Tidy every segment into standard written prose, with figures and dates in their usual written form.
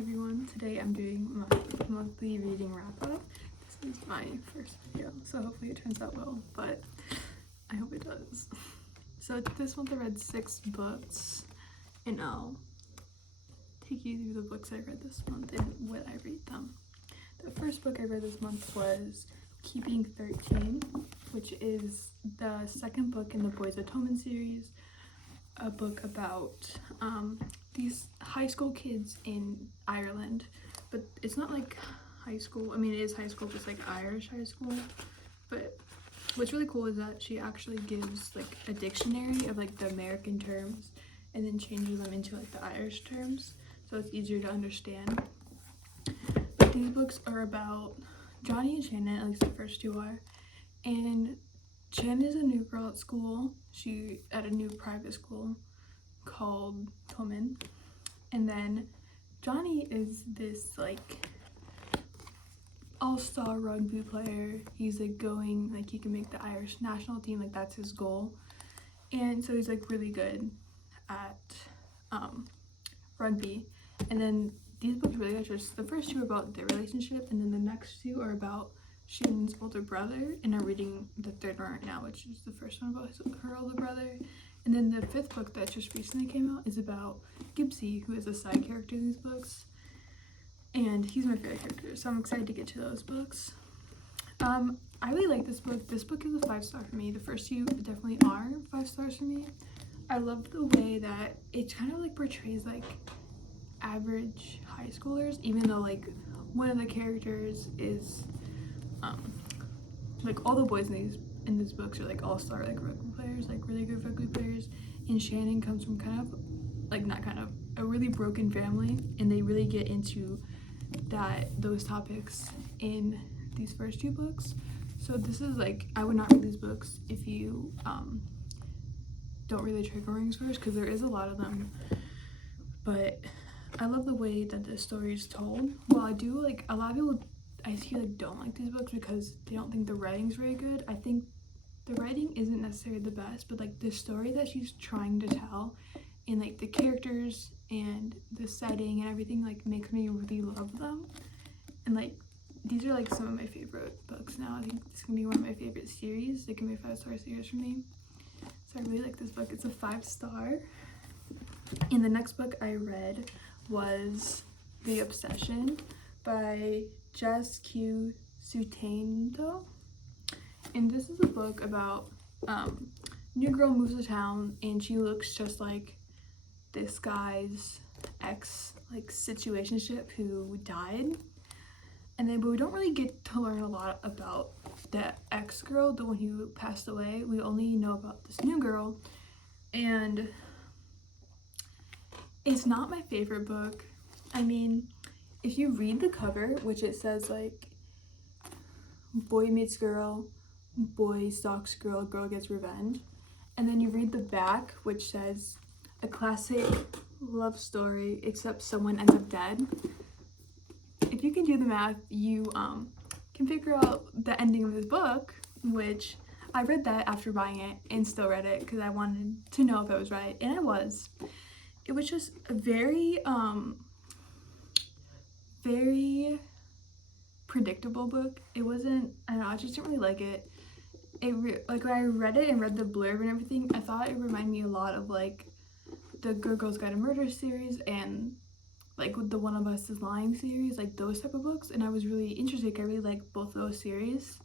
everyone, today I'm doing my monthly reading wrap-up. This is my first video, so hopefully it turns out well, but I hope it does. So this month I read 6 books, and I'll take you through the books I read this month and when I read them. The first book I read this month was Keeping 13, which is the second book in the Boys Atonement series, a book about these high school kids in Ireland, but it's not like high school. I mean, it is high school, just like Irish high school. But what's really cool is that she actually gives like a dictionary of like the American terms and then changes them into like the Irish terms, so it's easier to understand. But these books are about Johnny and Shannon, at least the first two are, and Shannon is a new girl at school. She at a new private school called Pullman, and then Johnny is this like all-star rugby player. He's like going, like he can make the Irish national team, like that's his goal, and so he's like really good at rugby. And then these books really are just, the first two are about their relationship, and then the next two are about Shannon's older brother, and I'm reading the third one right now, which is the first one about her older brother. And then the fifth book that just recently came out is about Gibbsy, who is a side character in these books, and he's my favorite character, so I'm excited to get to those books. I really like this book. This book is a 5-star for me. The first two definitely are 5 stars for me. I love the way that it kind of like portrays like average high schoolers, even though like one of the characters is like all the boys in these books are like all-star like rugby players, like really good rugby players, and Shannon comes from kind of like not kind of a really broken family, and they really get into those topics in these first two books. So this is like, I would not read these books if you don't read the trigger warnings first, because there is a lot of them, but I love the way that the story is told. While I do like, a lot of people I feel like don't like these books because they don't think the writing's very good. I think the writing isn't necessarily the best, but like the story that she's trying to tell and like the characters and the setting and everything like makes me really love them. And like these are like some of my favorite books now. I think this can be one of my favorite series. It can be a 5-star series for me. So I really like this book. It's a 5-star. And the next book I read was The Obsession by Jess Q. Sutanto, and this is a book about new girl moves to town and she looks just like this guy's ex like situationship who died, and then but we don't really get to learn a lot about the ex girl, the one who passed away. We only know about this new girl, and it's not my favorite book. I mean, if you read the cover, which it says like boy meets girl, boy stalks girl, girl gets revenge, and then you read the back, which says a classic love story except someone ends up dead. If you can do the math, you can figure out the ending of this book, which I read that after buying it and still read it because I wanted to know if it was right, and it was. It was just a very predictable book. It wasn't, I don't know, I just didn't really like it. Like when I read it and read the blurb and everything, I thought it reminded me a lot of like the Good Girls Guide to Murder series and like the One of Us is Lying series, like those type of books, and I was really interested. I really like both those series,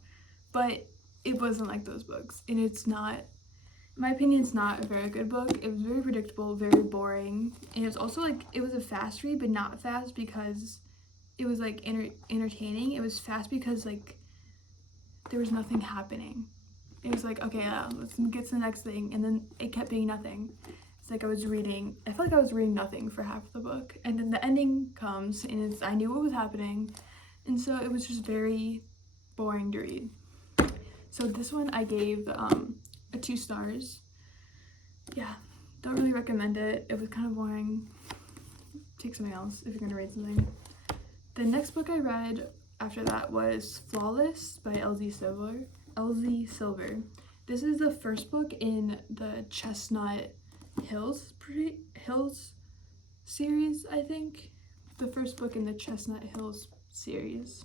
but it wasn't like those books, and it's not, in my opinion, it's not a very good book. It was very predictable, very boring, and it's also like, it was a fast read, but not fast because it was like entertaining. It was fast because like there was nothing happening. It was like, okay, let's get to the next thing, and then it kept being nothing. It's like I felt like I was reading nothing for half the book, and then the ending comes and I knew what was happening, and so it was just very boring to read. So this one I gave a 2 stars. Yeah, don't really recommend it. It was kind of boring. Take something else if you're gonna read something. The next book I read after that was Flawless by Elsie Silver. This is the first book in the Chestnut Hills series, I think. the first book in the Chestnut Hills series.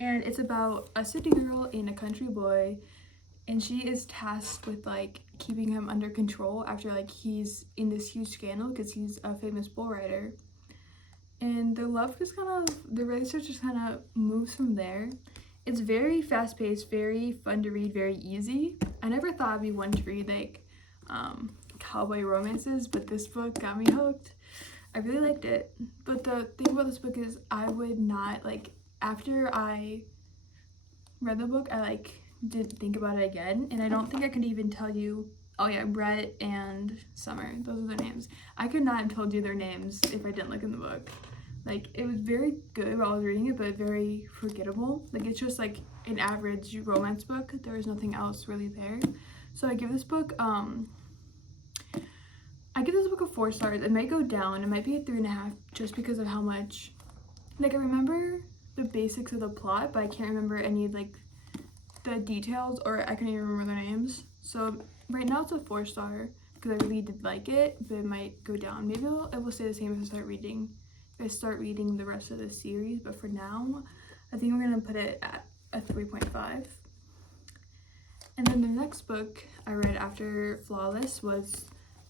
And it's about a city girl and a country boy, and she is tasked with like keeping him under control after like he's in this huge scandal because he's a famous bull rider. And the relationship just kind of moves from there. It's very fast-paced, very fun to read, very easy. I never thought I'd be one to read like cowboy romances, but this book got me hooked. I really liked it. But the thing about this book is I would not like, after I read the book, I like didn't think about it again, and I don't think I could even tell you, oh yeah, Brett and Summer, those are their names. I could not have told you their names if I didn't look in the book. Like, it was very good while I was reading it, but very forgettable. Like, it's just like an average romance book. There was nothing else really there. So I give this book a 4 stars. It might go down. It might be a 3.5 just because of how much, like, I remember the basics of the plot, but I can't remember any like the details, or I can't even remember their names. So right now it's a 4-star because I really did like it, but it might go down. Maybe it will stay the same if I start reading the rest of the series, but for now I think we're gonna put it at a 3.5. And then the next book I read after Flawless was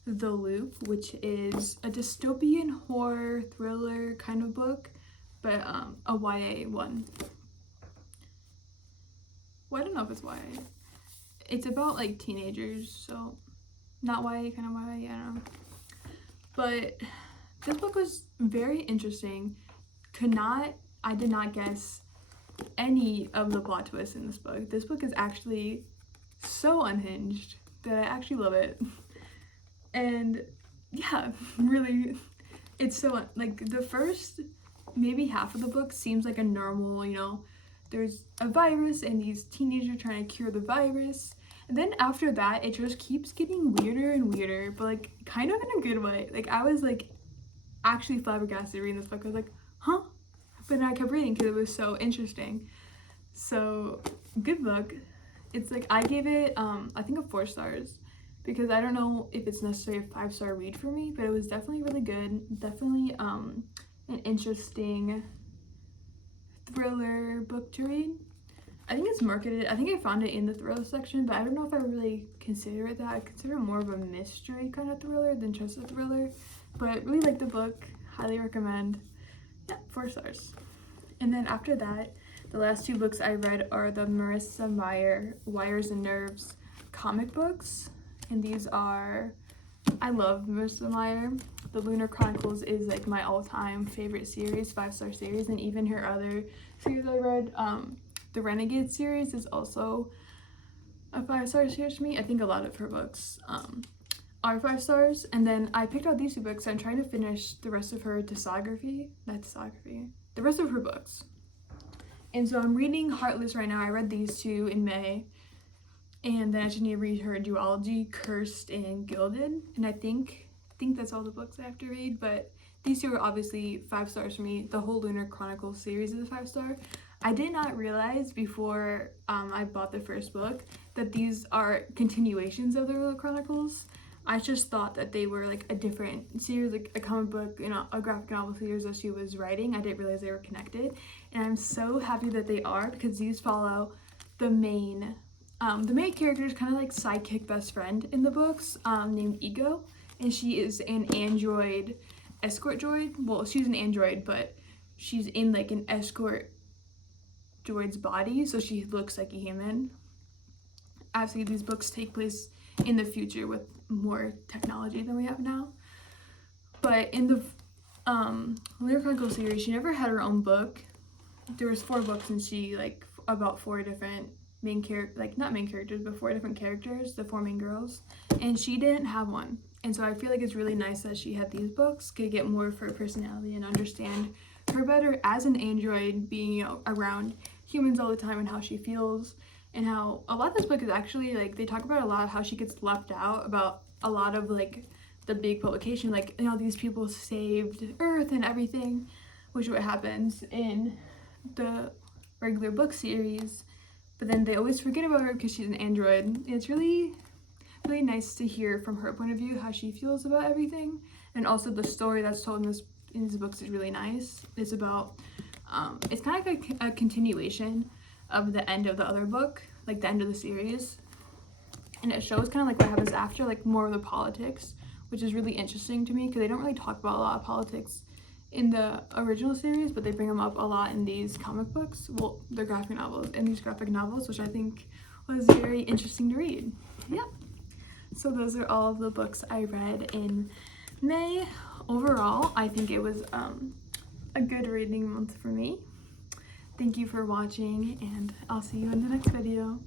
The Loop, which is a dystopian horror thriller kind of book, but a YA one. Well, I don't know if it's YA. It's about like teenagers, so not YA, kind of YA, I don't know. But this book was very interesting. I did not guess any of the plot twists in this book. This book is actually so unhinged that I actually love it. And yeah, really, it's so, like, the first maybe half of the book seems like a normal, you know, there's a virus and these teenagers trying to cure the virus. And then after that, it just keeps getting weirder and weirder, but like kind of in a good way. Like, I was like actually flabbergasted reading this book. I was like, huh? But then I kept reading because it was so interesting. So, good book. It's like, I gave it, I think, a 4 stars. Because I don't know if it's necessarily a 5-star read for me, but it was definitely really good. Definitely an interesting thriller book to read. I think it's marketed, I think I found it in the thriller section, but I don't know if I really consider it that. I consider it more of a mystery kind of thriller than just a thriller. But really like the book, highly recommend. Yeah, 4 stars. And then after that, the last 2 books I read are the Marissa Meyer Wires and Nerves comic books. And these are, I love Marissa Meyer. The Lunar Chronicles is like my all-time favorite series, 5-star series, and even her other series I read, the Renegade series, is also a 5-star series to me. I think a lot of her books are 5 stars. And then I picked out these 2 books. I'm trying to finish the rest of her the rest of her books. And so I'm reading Heartless right now. I read these 2 in May. And then I just need to read her duology, Cursed and Gilded. And I think that's all the books I have to read. But these 2 are obviously 5 stars for me. The whole Lunar Chronicles series is a 5-star. I did not realize before I bought the first book that these are continuations of the Lunar Chronicles. I just thought that they were like a different series, like a comic book, you know, a graphic novel series that she was writing. I didn't realize they were connected. And I'm so happy that they are, because these follow the main character is kind of like sidekick best friend in the books, named Ego, and she is an android escort droid. Well, she's an android, but she's in like an escort droid's body, so she looks like a human. Obviously, these books take place in the future with more technology than we have now. But in the Lunar Chronicles series, she never had her own book. There was 4 books, and she like about 4 different not main characters, but 4 different characters, the 4 main girls, and she didn't have one. And so I feel like it's really nice that she had these books, could get more of her personality and understand her better as an android, being, you know, around humans all the time, and how she feels, and how a lot of this book is actually like, they talk about a lot of how she gets left out about a lot of like the big publication, like, you know, these people saved Earth and everything, which is what happens in the regular book series. But then they always forget about her because she's an android. And it's really, really nice to hear from her point of view how she feels about everything, and also the story that's told in in these books is really nice. It's about, it's kind of like a continuation of the end of the other book, like the end of the series. And it shows kind of like what happens after, like more of the politics, which is really interesting to me because they don't really talk about a lot of politics in the original series, but they bring them up a lot in these comic books. Well, they're graphic novels, in these graphic novels, which I think was very interesting to read. Yep. So those are all of the books I read in May. Overall, I think it was a good reading month for me. Thank you for watching, and I'll see you in the next video.